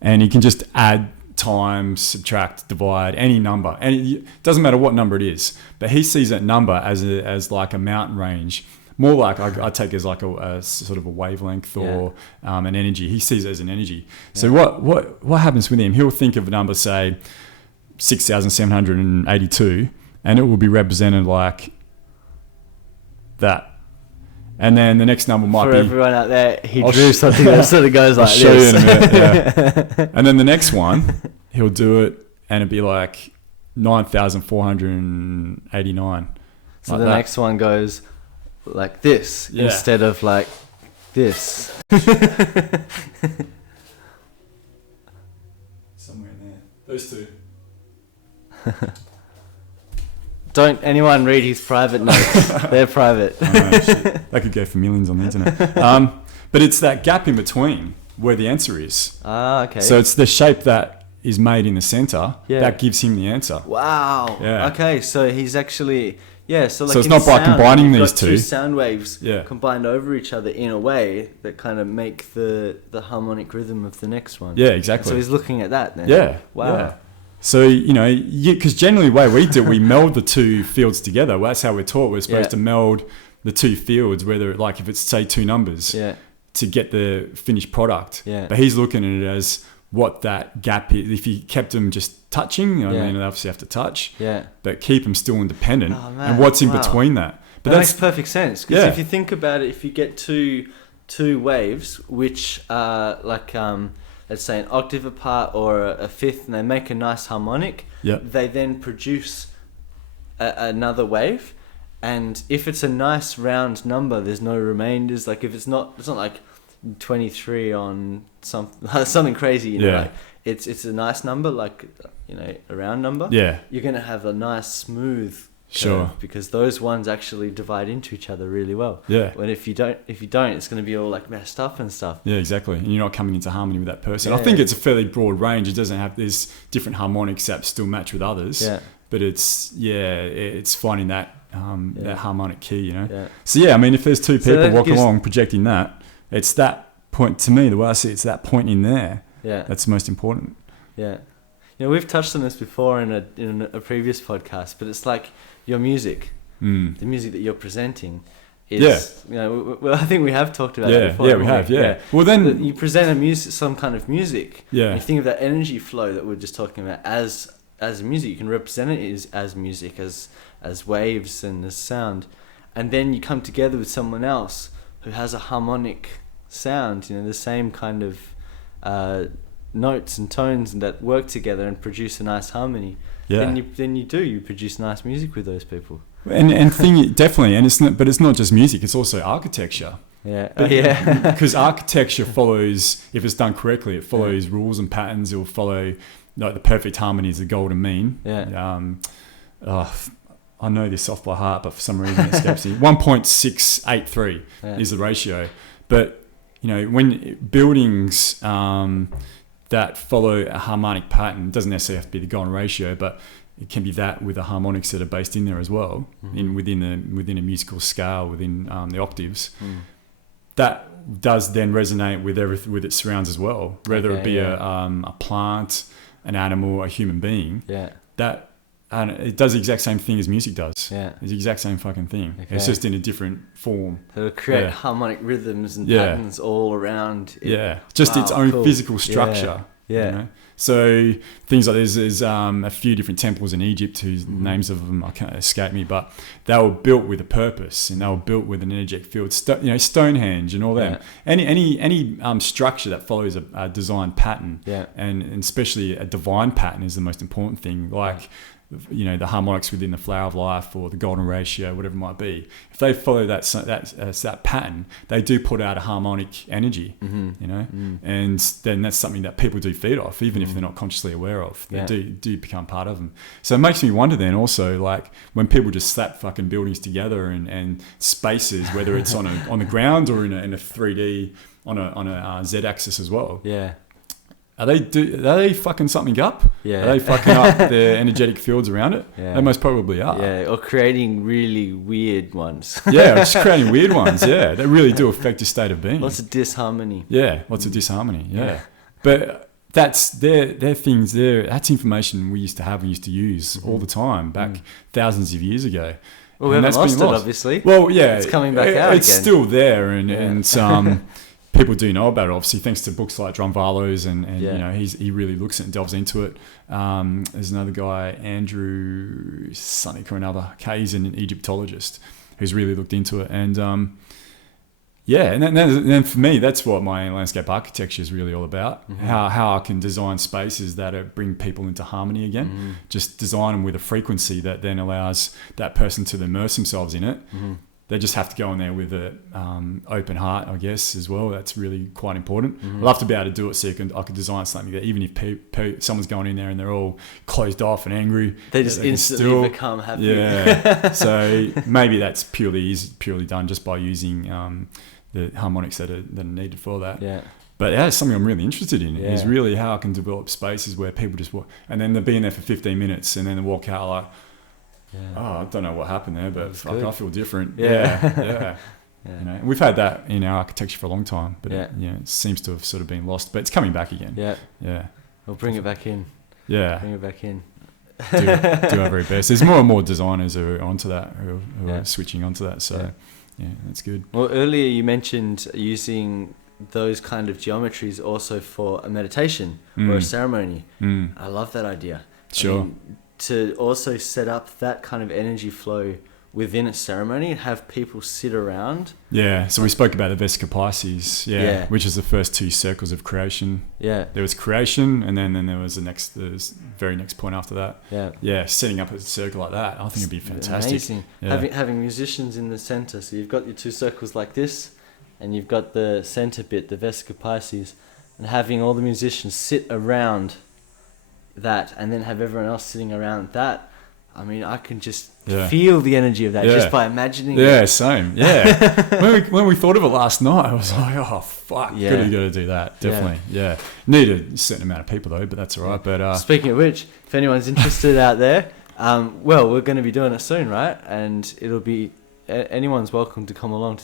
and he can just add, times, subtract, divide any number, and it doesn't matter what number it is, but he sees that number as like a mountain range, more like I take it as like a sort of a wavelength or an energy. He sees it as an energy. So what happens with him? He'll think of a number, say 6,782, and it will be represented like that. And then the next number might be... For everyone out there, he drew something that sort of goes like this. I'll show you in a minute, And then the next one, he'll do it, and it'll be like 9,489. So like the next one goes like this instead of like this. Somewhere in there. Those two. Don't anyone read his private notes. They're private. That could go for millions on the internet. But it's that gap in between where the answer is. Okay. So it's the shape that is made in the center that gives him the answer. Wow. Yeah. Okay, so he's actually... so like it's not by combining these two sound waves combined over each other in a way that kind of make the harmonic rhythm of the next one. Yeah, exactly. So he's looking at that then. Yeah. Wow. Yeah. So, you know, because generally the way we do it, we meld the two fields together. Well, that's how we're taught. We're supposed to meld the two fields, whether like if it's say two numbers to get the finished product. Yeah. But he's looking at it as what that gap is. If you kept them just touching, I mean, they obviously have to touch, but keep them still independent. Oh, and what's in between that? But that makes perfect sense. Because if you think about it, if you get two waves, which are like... let's say an octave apart or a fifth, and they make a nice harmonic, they then produce another wave. And if it's a nice round number, there's no remainders. Like if it's not like 23 on something crazy, you know, like it's a nice number, like, you know, a round number. Yeah. You're going to have a nice smooth curve because those ones actually divide into each other really well. Yeah. And if you don't, it's going to be all like messed up and stuff. Yeah, exactly. And you're not coming into harmony with that person. I think it's a fairly broad range. It doesn't have, there's different harmonics that still match with others. Yeah. But it's finding that that harmonic key, you know. Yeah. So I mean, if there's two people walking along projecting that, it's that point, to me, the way I see it, it's that point in there. Yeah. That's the most important. Yeah. You know, we've touched on this before in a previous podcast, but it's like your music, the music that you're presenting is, you know, I think we have talked about it before. Yeah, we have, yeah. Well, then... You present some kind of music. Yeah. You think of that energy flow that we're just talking about as music. You can represent it as music, as waves and as sound. And then you come together with someone else who has a harmonic sound, you know, the same kind of notes and tones that work together and produce a nice harmony. Yeah. Then you produce nice music with those people. And definitely, and it's not just music, it's also architecture. Yeah. Because architecture follows, if it's done correctly, it follows rules and patterns. It will follow, like, the perfect harmony is the golden mean. Yeah. I know this off by heart, but for some reason it escapes me. 1.683 is the ratio. But, when buildings that follow a harmonic pattern, doesn't necessarily have to be the golden ratio, but it can be that with the harmonics that are based in there as well, within a musical scale, within the octaves. That does then resonate with everything, with its surrounds as well, whether it be a plant, an animal, a human being. And it does the exact same thing as music does. Yeah. It's the exact same fucking thing. Okay. It's just in a different form. So it'll create harmonic rhythms and patterns all around. Just its own physical structure. So things like there's a few different temples in Egypt whose names of them I can't escape me, but they were built with a purpose and they were built with an energetic field. Stonehenge and all that. Any structure that follows a design pattern, and especially a divine pattern is the most important thing. Like the harmonics within the flower of life or the golden ratio, whatever it might be. If they follow that pattern, they do put out a harmonic energy, and then that's something that people do feed off, even if they're not consciously aware of. They do become part of them. So it makes me wonder then also, like when people just slap fucking buildings together and spaces, whether it's on the ground or in a 3D on a Z-axis as well. Are they fucking something up? Are they fucking up their energetic fields around it? They most probably are. Or creating really weird ones. Just creating weird ones. They really do affect your state of being. Lots of disharmony. Lots of disharmony. But that's their things there. That's information we used to use all the time back thousands of years ago. Well, we haven't lost it, obviously. Well, it's coming back out it's again. Still there, and people do know about it, obviously, thanks to books like Drumvalos, and he really looks at and delves into it. There's another guy, Andrew something or another. He's an Egyptologist who's really looked into it, and and then for me, that's what my landscape architecture is really all about. How I can design spaces that bring people into harmony again. Just design them with a frequency that then allows that person to immerse themselves in it. They just have to go in there with an open heart, I guess, as well. That's really quite important. I'd love to be able to do it so I could design something that even if someone's going in there and they're all closed off and angry, they just instantly become happy. So maybe that's purely done just by using the harmonics that are needed for that. But that's something I'm really interested in, is really how I can develop spaces where people just walk, and then they're being there for 15 minutes and then they walk out like, I don't know what happened there, but I feel different. We've had that in our architecture for a long time, but it seems to have sort of been lost. But it's coming back again. We'll bring it back in. Do our very best. There's more and more designers who are onto that, who are switching onto that. So that's good. Well, earlier you mentioned using those kind of geometries also for a meditation or a ceremony. I love that idea. Sure. To also set up that kind of energy flow within a ceremony and have people sit around. So we spoke about the Vesica Pisces, which is the first two circles of creation. There was creation, and then there was the very next point after that. Setting up a circle like that, I think it'd be fantastic. Amazing. Having musicians in the center, so you've got your two circles like this, and you've got the center bit, the Vesica Pisces, and having all the musicians sit around that, and then have everyone else sitting around that. I mean, I can just feel the energy of that just by imagining it. Same. When we thought of it last night, I was like, oh fuck, really got to do that. Definitely. Need a certain amount of people though, but that's all right. But speaking of which, if anyone's interested out there, we're going to be doing it soon, right? And it'll be anyone's welcome to come along.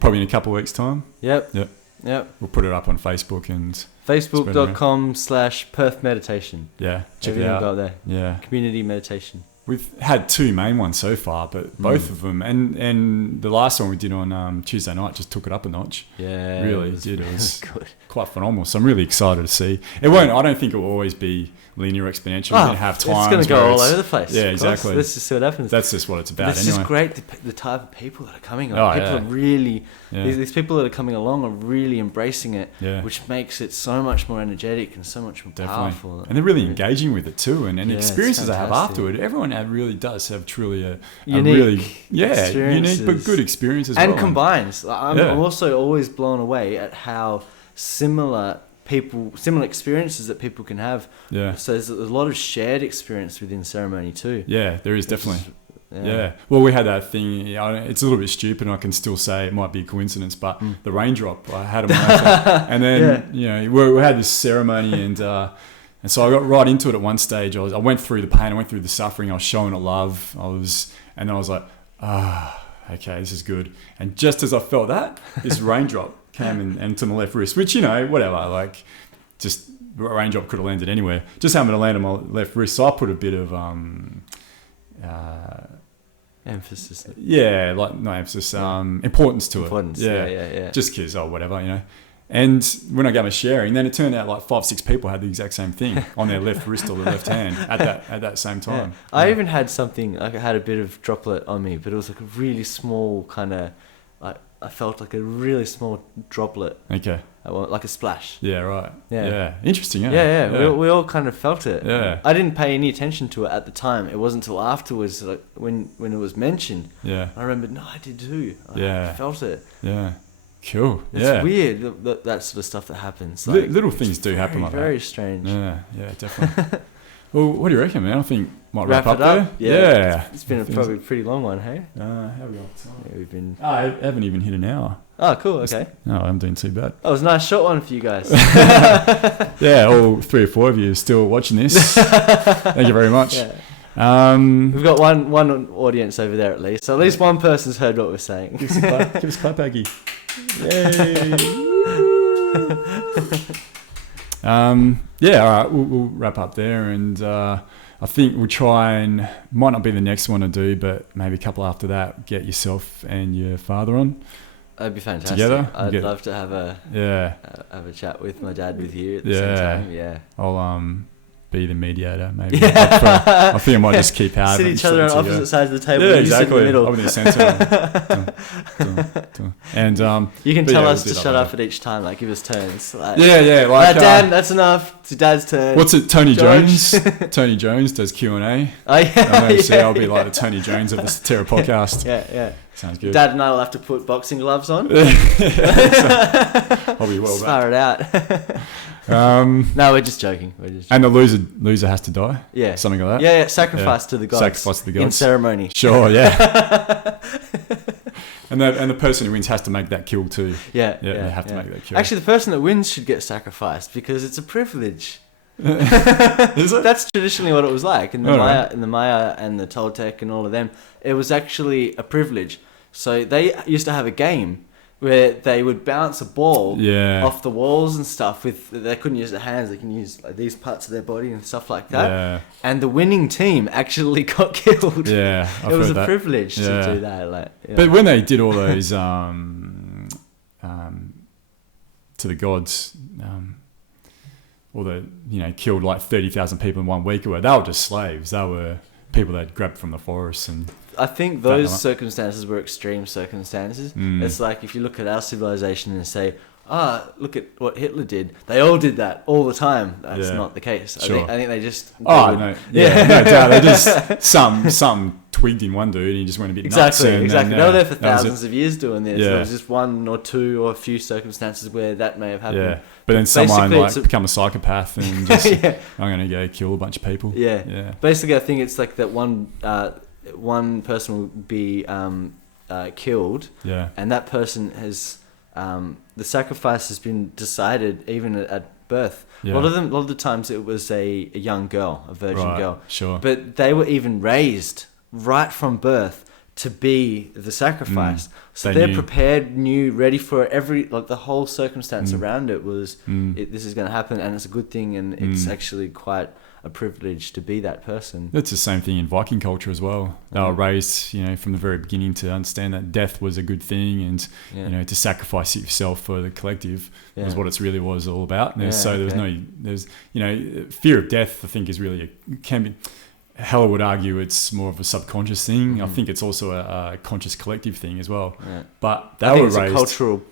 Probably in a couple of weeks' time. Yep. We'll put it up on Facebook and Facebook.com/Perth Meditation. Check Everything it out. got there. Community meditation. We've had two main ones so far, but both of them, and the last one we did on Tuesday night just took it up a notch. Really did. It was good. Quite phenomenal. So I'm really excited to see. It won't. I don't think it will always be linear exponential. We're going to have times. It's going to go all over the place. Exactly. Let's just see what happens. That's just what it's about. It's just great. The type of people that are coming on. People are really. These people that are coming along are really embracing it, which makes it so much more energetic and so much more powerful. And they're really engaging with it too, and experiences they have afterward. Everyone really does have truly a unique but good experience as well. And combines. I'm also always blown away at how similar experiences that people can have. So there's a lot of shared experience within ceremony too. There is definitely. Yeah. Well, we had that thing. It's a little bit stupid, and I can still say it might be a coincidence, but the raindrop, I had a and then we had this ceremony, and so I got right into it at one stage. I went through the pain, I went through the suffering. I was showing it love. And then I was like, okay, this is good. And just as I felt that, this raindrop came and to my left wrist, which whatever, like just. A raindrop could have landed anywhere. Just happened to land on my left wrist, so I put a bit of emphasis. Yeah, like no emphasis, importance to it. Yeah. Just because, whatever, And when I gave a sharing, then it turned out like 5-6 people had the exact same thing on their left wrist or their left hand at that same time. Yeah. I even had something like I had a bit of droplet on me, but it was like a really small kind of like I felt like a really small droplet. Okay. Like a splash. Yeah, right. Yeah. Interesting, yeah. Yeah. We all kind of felt it. Yeah. I didn't pay any attention to it at the time. It wasn't until afterwards, like when it was mentioned. Yeah. I remembered, no, I did too. I felt it. Yeah. Cool. It's weird, that sort of stuff that happens. Like, little things do happen like that. Very strange. Yeah, definitely. Well, what do you reckon, man? I think might wrap up it up there. Yeah. It's been probably a pretty long one, hey? How have we got time? Yeah, we've been... I haven't even hit an hour. Oh, cool, okay. No, I'm doing too bad. That was a nice short one for you guys. Yeah, all 3 or 4 of you are still watching this. Thank you very much. Yeah. We've got one audience over there at least. So at least one person's heard what we're saying. Give us a clap, Aggie. Yay! All right, we'll wrap up there, and I think we'll try and might not be the next one to do, but maybe a couple after that. Get yourself and your father on. That'd be fantastic. Together, I'd love to have a chat with my dad with you at the same time. Yeah, I'll be the mediator, maybe. I think I might just keep out. Sit each other on opposite sides of the table. Yeah, and you sit in the middle. I'm in the centre. And you can tell us to shut up at each time, like give us turns. Like, like Dan, that's enough. It's your dad's turn. What's it? Tony George. Jones. Tony Jones does Q&A. Oh yeah. I'll be like the Tony Jones of the Statera podcast. Yeah. Sounds good. Dad and I will have to put boxing gloves on. I'll be well back. Spar it out. No, we're just joking. And the loser has to die. Yeah, something like that. Yeah. Sacrifice to the gods. Sacrifice to the gods in ceremony. Sure. Yeah. And the person who wins has to make that kill too. Yeah. They have to make that kill. Actually, the person that wins should get sacrificed because it's a privilege. Is it? That's traditionally what it was like in the Maya and the Toltec and all of them. It was actually a privilege. So they used to have a game where they would bounce a ball off the walls and stuff. They couldn't use their hands; they can use like these parts of their body and stuff like that. Yeah. And the winning team actually got killed. Yeah, it was a privilege to do that. But when they did all those to the gods. Or killed like 30,000 people in 1 week or whatever. They were just slaves. They were people they'd grabbed from the forest. And I think those circumstances were extreme circumstances. It's like if you look at our civilization and say, look at what Hitler did. They all did that all the time. That's not the case. Sure. I think they just... no doubt. They just... Some twigged in one dude and he just went a bit nuts. Exactly. They were there for thousands of years doing this. There was just one or two or a few circumstances where that may have happened. Yeah. But then someone become a psychopath and just... I'm going to go kill a bunch of people. Yeah. Basically, I think it's like that one person will be killed. Yeah. And that person has... the sacrifice has been decided even at birth. Yeah. A lot of the times it was a young girl, a virgin girl. Sure. But they were even raised right from birth to be the sacrifice. So they're prepared, ready for the whole circumstance around it was this is going to happen and it's a good thing and it's actually quite a privilege to be that person. That's the same thing in Viking culture as well. They were raised, from the very beginning to understand that death was a good thing and, to sacrifice yourself for the collective was what it really was all about. And fear of death, I think, is really Heller would argue it's more of a subconscious thing. I think it's also a conscious collective thing as well. Yeah. But they were raised cultural.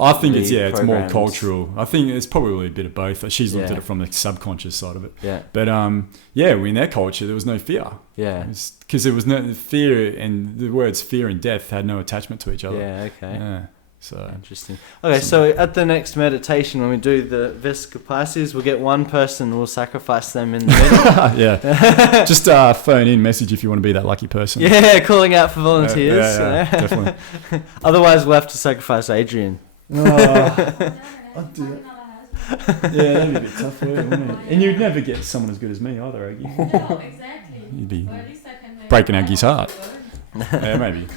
I think it's more cultural. I think it's probably a bit of both. She's looked at it from the subconscious side of it. Yeah. But in their culture there was no fear. Yeah. Because there was no fear, and the words fear and death had no attachment to each other. Yeah. Okay. Yeah. So interesting. Okay, so at the next meditation, when we do the Vesica Pisces, we'll get one person, we'll sacrifice them in the middle. yeah, just phone in, message if you want to be that lucky person. Yeah, calling out for volunteers. Yeah, definitely. Otherwise, we'll have to sacrifice Adrian. Oh, I'd do that. Yeah, that'd be a bit tough, wouldn't it? And you'd never get someone as good as me either, Aggie. No, exactly. You'd be Or at least I can make breaking Aggie's heart. Yeah, maybe.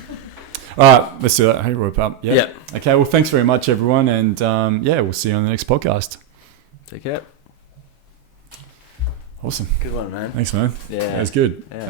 All right, let's do that. Hey, rope up. Yeah. Yep. Okay, well, thanks very much, everyone. And yeah, we'll see you on the next podcast. Take care. Awesome. Good one, man. Thanks, man. Yeah. That was good. Yeah.